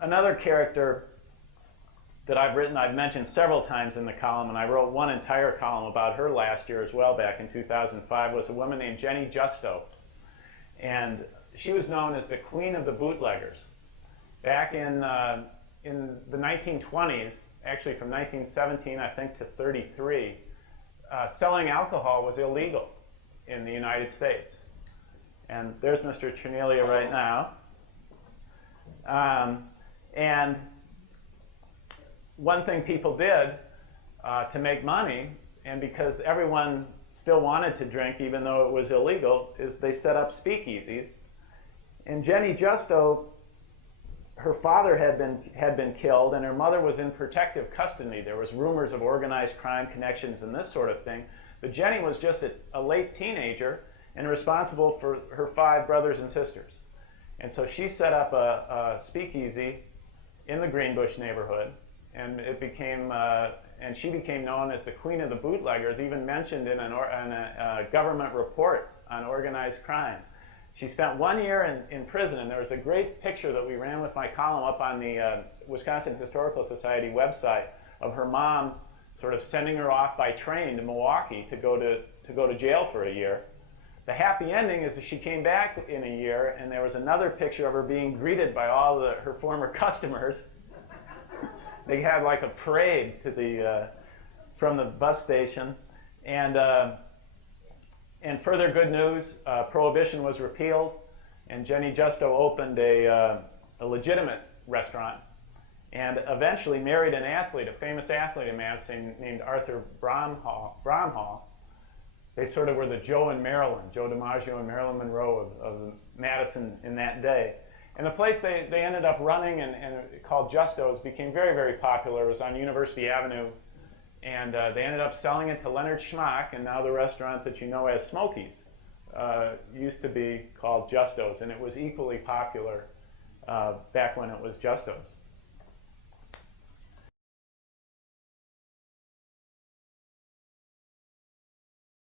Another character that I've written, I've mentioned several times in the column, and I wrote one entire column about her last year as well, back in 2005, was a woman named Jenny Justo. And she was known as the Queen of the Bootleggers. Back in the 1920s, actually from 1917, I think, to 33, selling alcohol was illegal in the United States. And there's Mr. Cernelia right now. And one thing people did to make money, and because everyone still wanted to drink even though it was illegal, is they set up speakeasies. And Jenny Justo, her father had been killed, and her mother was in protective custody. There was rumors of organized crime connections and this sort of thing. But Jenny was just a late teenager and responsible for her 5 brothers and sisters. And so she set up a speakeasy in the Greenbush neighborhood, and it became, and she became known as the Queen of the Bootleggers, even mentioned in a government report on organized crime. She spent 1 year in prison, and there was a great picture that we ran with my column up on the Wisconsin Historical Society website of her mom sort of sending her off by train to Milwaukee to go to jail for a year. The happy ending is that she came back in a year, and there was another picture of her being greeted by all her former customers. They had like a parade to from the bus station. And further good news, Prohibition was repealed, and Jenny Justo opened a legitimate restaurant, and eventually married an athlete, a famous athlete in Madison named Arthur Bromhall. They sort of were the Joe and Marilyn, Joe DiMaggio and Marilyn Monroe of Madison in that day. And the place they ended up running and called Justo's became very, very popular. It was on University Avenue. And they ended up selling it to Leonard Schmock, and now the restaurant that you know as Smokey's used to be called Justo's, and it was equally popular back when it was Justo's.